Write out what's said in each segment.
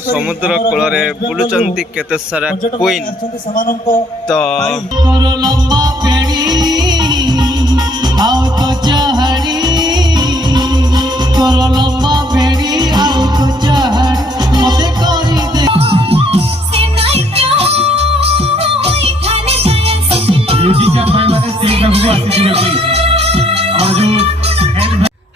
समुद्र कूल बुलुचंती केते सारा क्वीन तो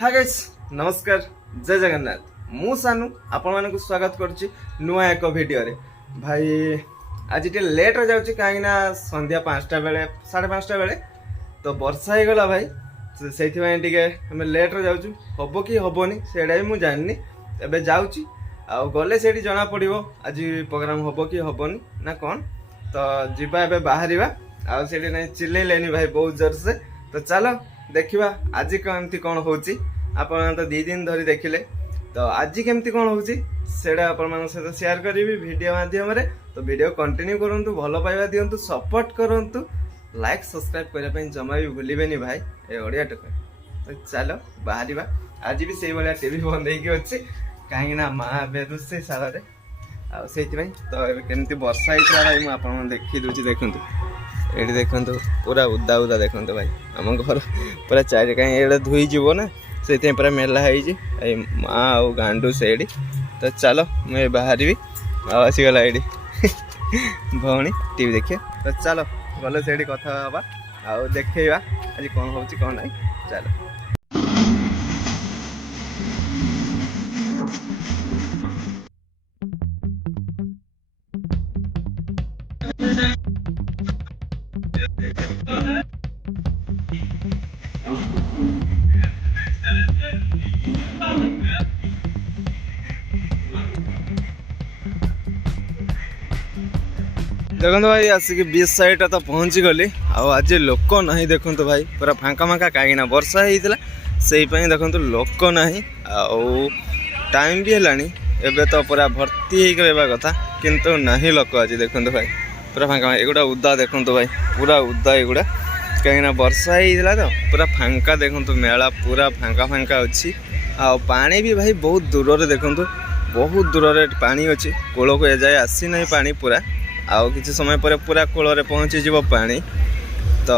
हाय गाइस नमस्कार जय जगन्नाथ मु सानू आपण मानक स्वागत करछि नुआ एक वीडियो रे भाई आज टे लेट रे जाउछि काहे ना संध्या 5टा बेले 5:30 बेले तो वर्षा हे गला भाई सेथि में टिके हम लेट रे जाउछु हबो कि हबोनी सेडा भी मु जाननी एबे जाउछि आ गले सेठी जणा पड़िबो आज प्रोग्राम हबो कि हबोनी ना कोन तो जिबा एबे बाहरिबा आ सेठी नै चिल्लै लेनी भाई बहुत जोर से तो चलो देखिबा आज केमती कोन होउछि आपण तो 2 दिन धरी देखिले तो आज केमती कोन होउछि सेडा आपण मान से शेयर करिवि वीडियो माध्यम रे तो वीडियो कंटिन्यू करंतु भलो पाइबा दियंतु सपोर्ट करंतु लाइक सब्सक्राइब करिया पे जमा भी भूलिबेनी भाई ए ओडिया टक तो चलो बाहरिबा आज भी सेही वाला टीवी बंद हेकी अछि काहे ना मा बेदुसे साला रे आ सेति भाई तो केमती वर्षा हितला भाई म आपण देखि दोछि देखंतु एडी देखंतु पूरा उदा उदा देखंतु भाई हम घर पूरा चारि काहे एडा धुई जीवो ना से पूरा मेला है माँ आ गांडू से तो चलो मैं बाहर भी आसीगला ये भौणी टीवी देखिए तो चलो गले से कथा हवा आ देखा आज कौन हो कौन ना चलो देखो भाई आसिक बीच साइड तो पहुँची गली आज लोक ना देखो भाई पूरा फांका फांका कहीं वर्षा होता से देखो लोक ना टाइम भी है एबे तो पूरा भर्ती होगा कथा किंतु नहीं लोक आज देखो भाई पूरा फांका एगुड़ा उदा देखो भाई पूरा उदा एगुड़ा कहीं वर्षा होता तो पूरा फांका देखो मेला पूरा फांका फांका अच्छी पानी भी भाई बहुत दूर देखो बहुत दूर पानी अच्छी कूल को एजाए आसी ना पानी पूरा आउ किसी समय पर पूरा कूल रे पहुँची जीव पानी तो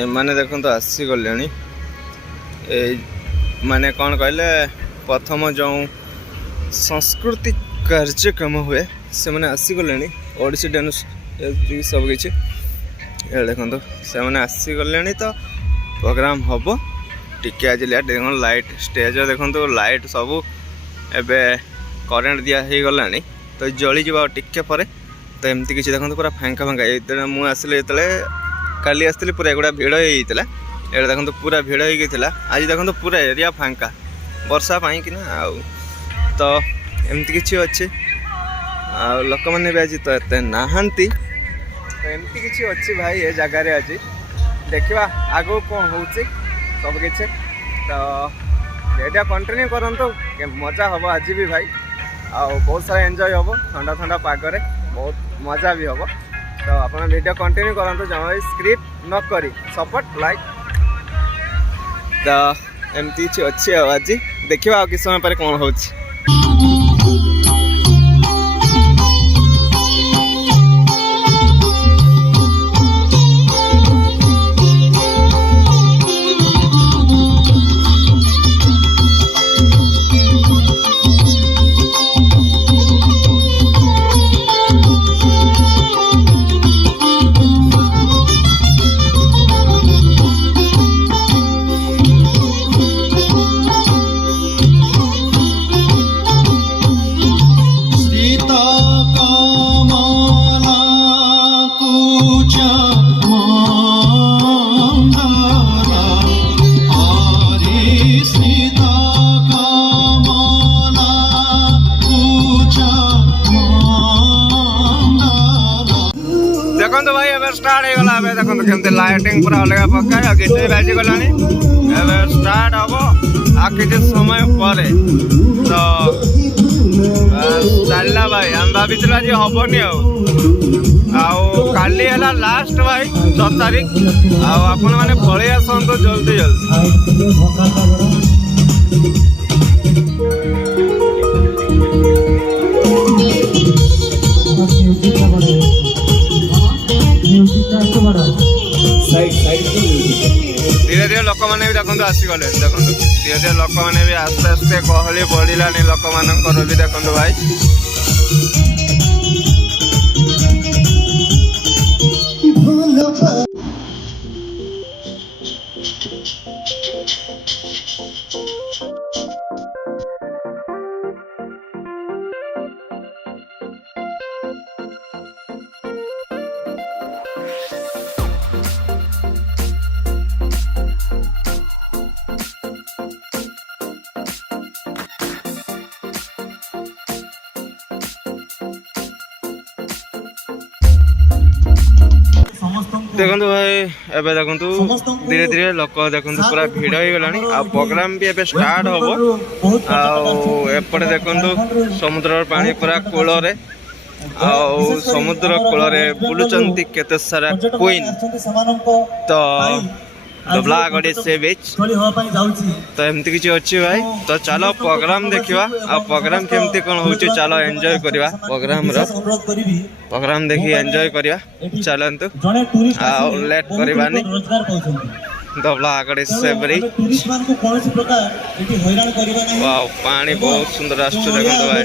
एमाने देखो आसी गले माने कौन कहले प्रथम जो सांस्कृतिक कार्यक्रम हुए से मैंने आसी गले ओडिसी डांस सब किसी देखो से मैंने आसी गले तो प्रोग्राम हम टिके आज लेट देखो लाइट स्टेज देखो लाइट सब एबे करेन्ट दिया हो गला तो जली जा टिके पर तो एमती किसी देखो पूरा फांका फांका ये मुझे आसली जो काली आसती पूरा एगुड़ा भिड़ होता ये देखो पूरा भिड़ होता आज देखो पूरा एरिया फांका वर्षा पाई कि ना तो एमती किसी अच्छे लोक मैंने भी आज तो एत नहांती तो एमती किसी अच्छी भाई ये जगार आज देखा आगो कौन हो सब किसी तो ये कंटिन्यू करंतु मजा हम आज भी भाई आ बहुत सारा एंजॉय हम ठंडा ठंडा पागरे बहुत मजा भी हम तो आप वीडियो कंटिन्यू करंतु जमा स्क्रिप्ट न करी सपोर्ट लाइक तो एमती अच्छी आज देखा किस समय पर कौन हो देखो भाई एबे स्टार्ट हो गला एबे देखो केमते लाइटिंग पूरा अलग पक्का गिटे बाजी गलानी एबे स्टार्ट हबो आ किछ समय परे तो चलला भाई हम भाबितला जे हबोनी आउ काली हला लास्ट भाई 6 तारीख आउ आपण माने पळे आसंतो जल्दी जल्दी देखो आसीगले देखो धीरे धीरे लोक मैंने भी आस्ते आस्ते गहली बढ़लानी लोक मानकर भी देखो भाई देखो भाई एबे देखो धीरे धीरे लोक देखो पूरा भिड़ हो गलानी आ प्रोग्राम भी एबे स्टार्ट होबो एपटे देखो समुद्र पानी पूरा कूल रे समुद्र कूल रे बुलुचंती केते सारा क्वीन तो धबलागड़ी सी बीच तो एमती किसी अच्छी भाई तो चलो प्रोग्राम देखा आ प्रोग्राम केमती कौन हो चलो एंजॉय करवा प्रोग्राम देखी एंजॉय करवा चलतु लेट करवानी धबलागड़ी से ब्रिज वाओ पानी बहुत सुंदर आसुच देखो भाई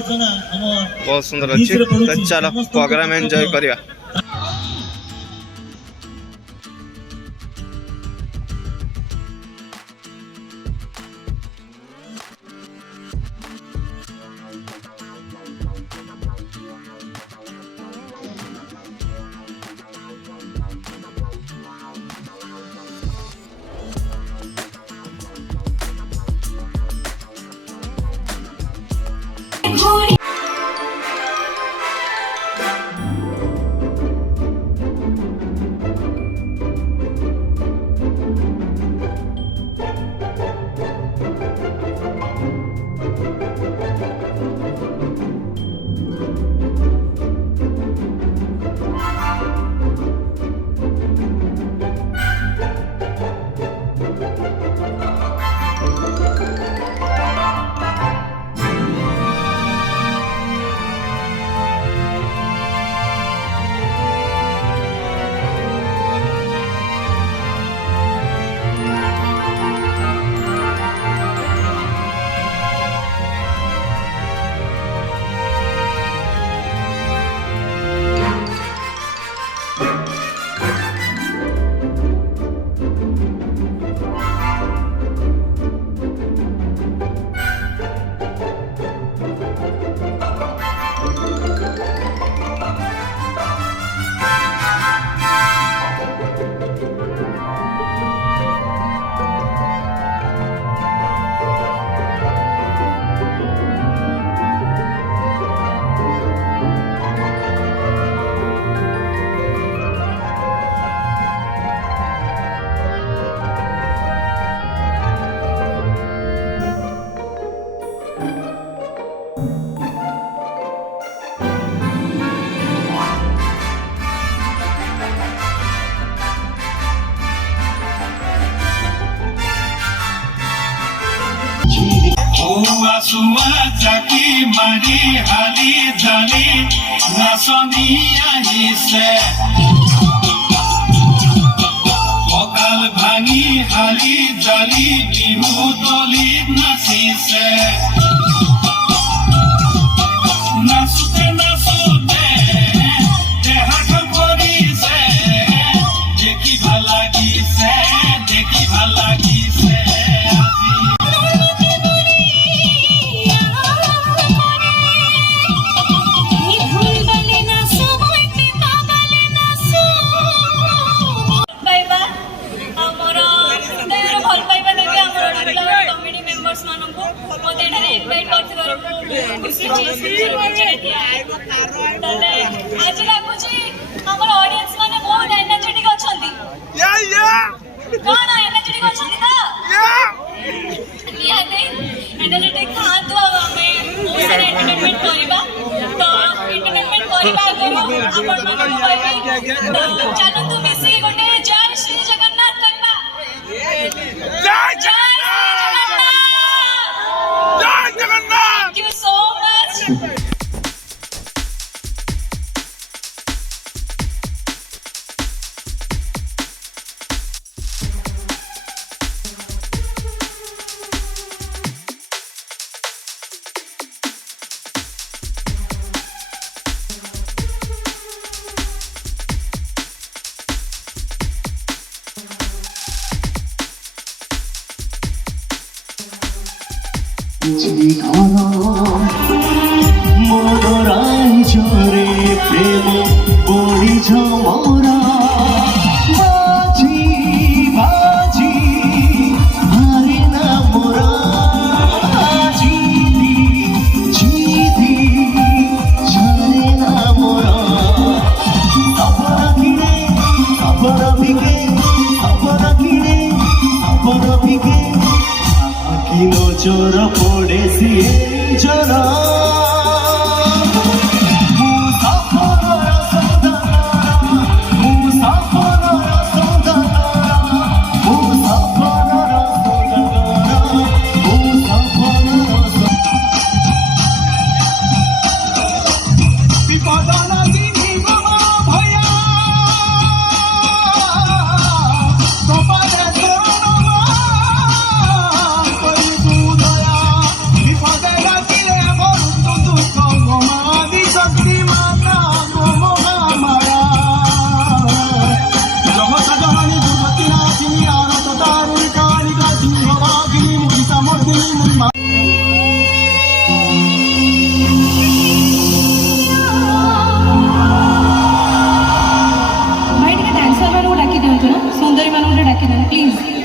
बहुत सुंदर अच्छी तो चलो प्रोग्राम एंजॉय करवा জাকি মাৰি হালি জালি নাচনি আহিছে কঁকাল ভাঙি হালি জালি বিহু দলিত নাচিছে নাচোতে নাচোতে দেহাখন কৰিছে দেখি ভাল লাগিছে आज लागुची हमर ऑडियंस माने बहुत एनर्जेटिक अछंती कोन एनर्जेटिक अछंती त निहाते एनर्जेटिक खातु हमें बहुत सारा एंटरटेनमेंट करिबा तो एंटरटेनमेंट करिबा करू आपण माने तो चलो तू मिसी गोटे जय श्री जगन्नाथ करबा जय Jagannath thank you so much মনোরাই জোরে প্রেম বড়িছ মোরা বাজি বাজি হারে না মোরা জিদি জিদি ছাড়ে না মোরা আপনা কিনে আপনা ভিগে আপনা কিনে আপনা ভিগে আখি নজর পড়ে সিয়ে জরা ଭାଇ ଟିକେ ଡ୍ୟାନ୍ସର ମାନଙ୍କୁ ଡାକି ଦିଅନ୍ତୁ ନା ସୁନ୍ଦରୀ ମାନଙ୍କୁ ଟିକେ ଡାକି ଦିଅନ୍ତୁ ପ୍ଲିଜ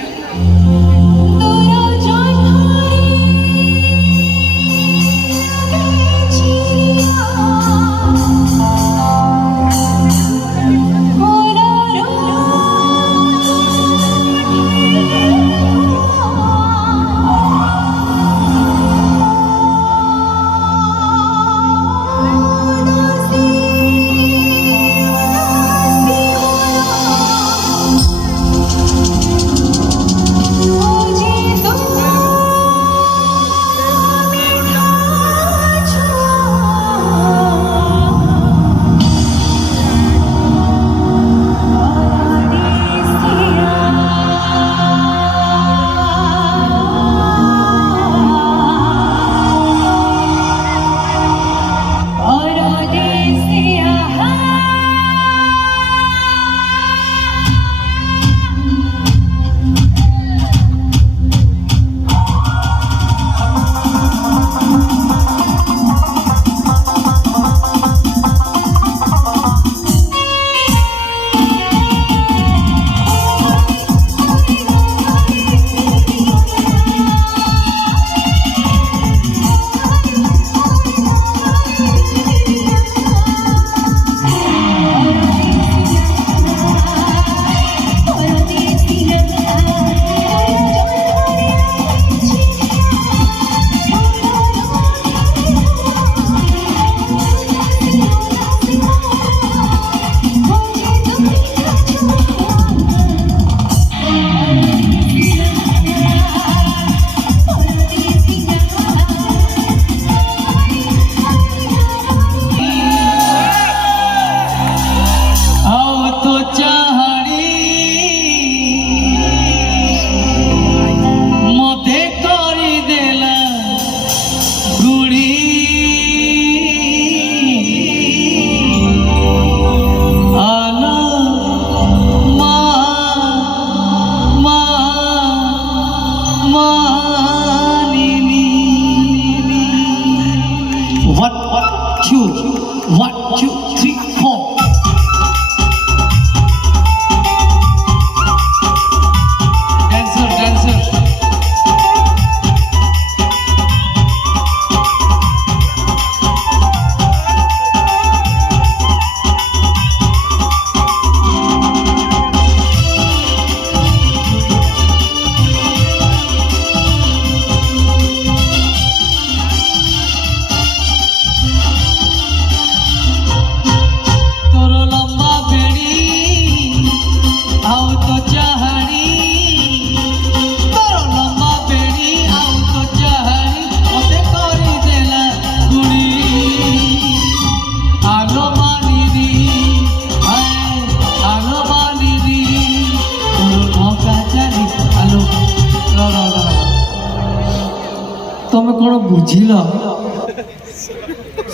ତମେ କଣ ବୁଝିଲ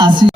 ଆସି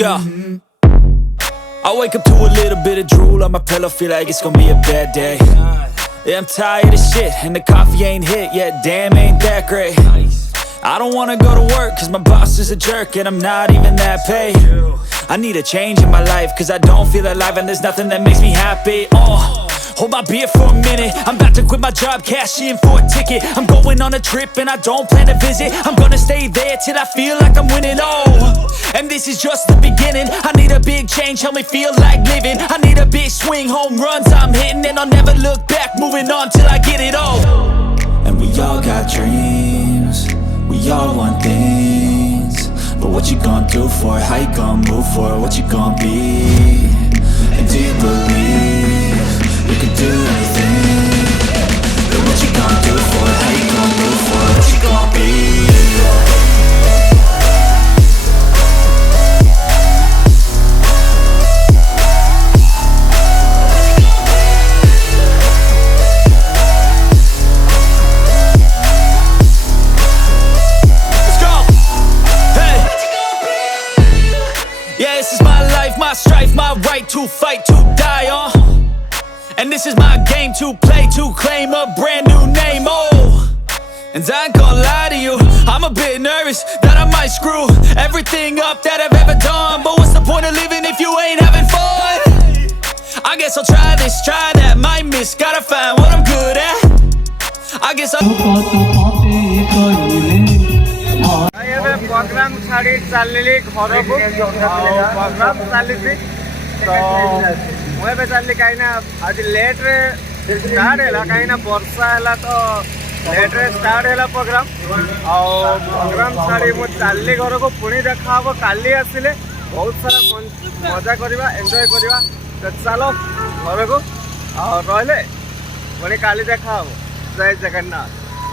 go. I wake up to a little bit of drool on my pillow, feel like it's gonna be a bad day. Yeah, I'm tired of shit, and the coffee ain't hit yet, damn, ain't that great. I don't wanna go to work, cause my boss is a jerk, and I'm not even that paid. I need a change in my life, cause I don't feel alive, and there's nothing that makes me happy. Hold my beer for a minute, I'm about to quit my job, cash in for a ticket. I'm going on a trip and I don't plan to visit. I'm gonna stay there till I feel like I'm winning, and this is just the beginning. I need a big change, help me feel like living. I need a big swing, home runs I'm hitting, and I'll never look back, moving on till I get it all. And we all got dreams, we all want things, but what you gonna do for it? How you gonna move for it? What you gonna be? And do you believe you can do anything? But what you gonna do for it? How you gonna move for it? What you gonna be? My strife, my right to fight, to die on. And this is my game to play, to claim a brand new name, And I ain't gonna lie to you, I'm a bit nervous that I might screw everything up that I've ever done. But what's the point of living if you ain't having fun? I guess I'll try this, try that, might miss, gotta find what I'm good at. I guess ଏବେ programme ଛାଡ଼ି ଚାଲିଲି ଘରକୁ programme ଚାଲିଛି ତ ମୁଁ ଏବେ ଚାଲିଲି କାହିଁକିନା ଆଜି ଲେଟ୍ରେ ଷ୍ଟାର୍ଟ ହେଲା କାହିଁକିନା ବର୍ଷା ହେଲା ତ ଲେଟ୍ରେ ଷ୍ଟାର୍ଟ ହେଲା ପ୍ରୋଗ୍ରାମ ଆଉ ପ୍ରୋଗ୍ରାମ ଛାଡ଼ି ମୁଁ ଚାଲିଲି ଘରକୁ ପୁଣି ଦେଖା ହବ କାଲି ଆସିଲେ ବହୁତ ସାରା ମଜା କରିବା ଏନ୍ଜୟ କରିବା ତ ଚାଲ ଘରକୁ ଆଉ ରହିଲେ ପୁଣି କାଲି ଦେଖା ହବ ଜୟ ଜଗନ୍ନାଥ।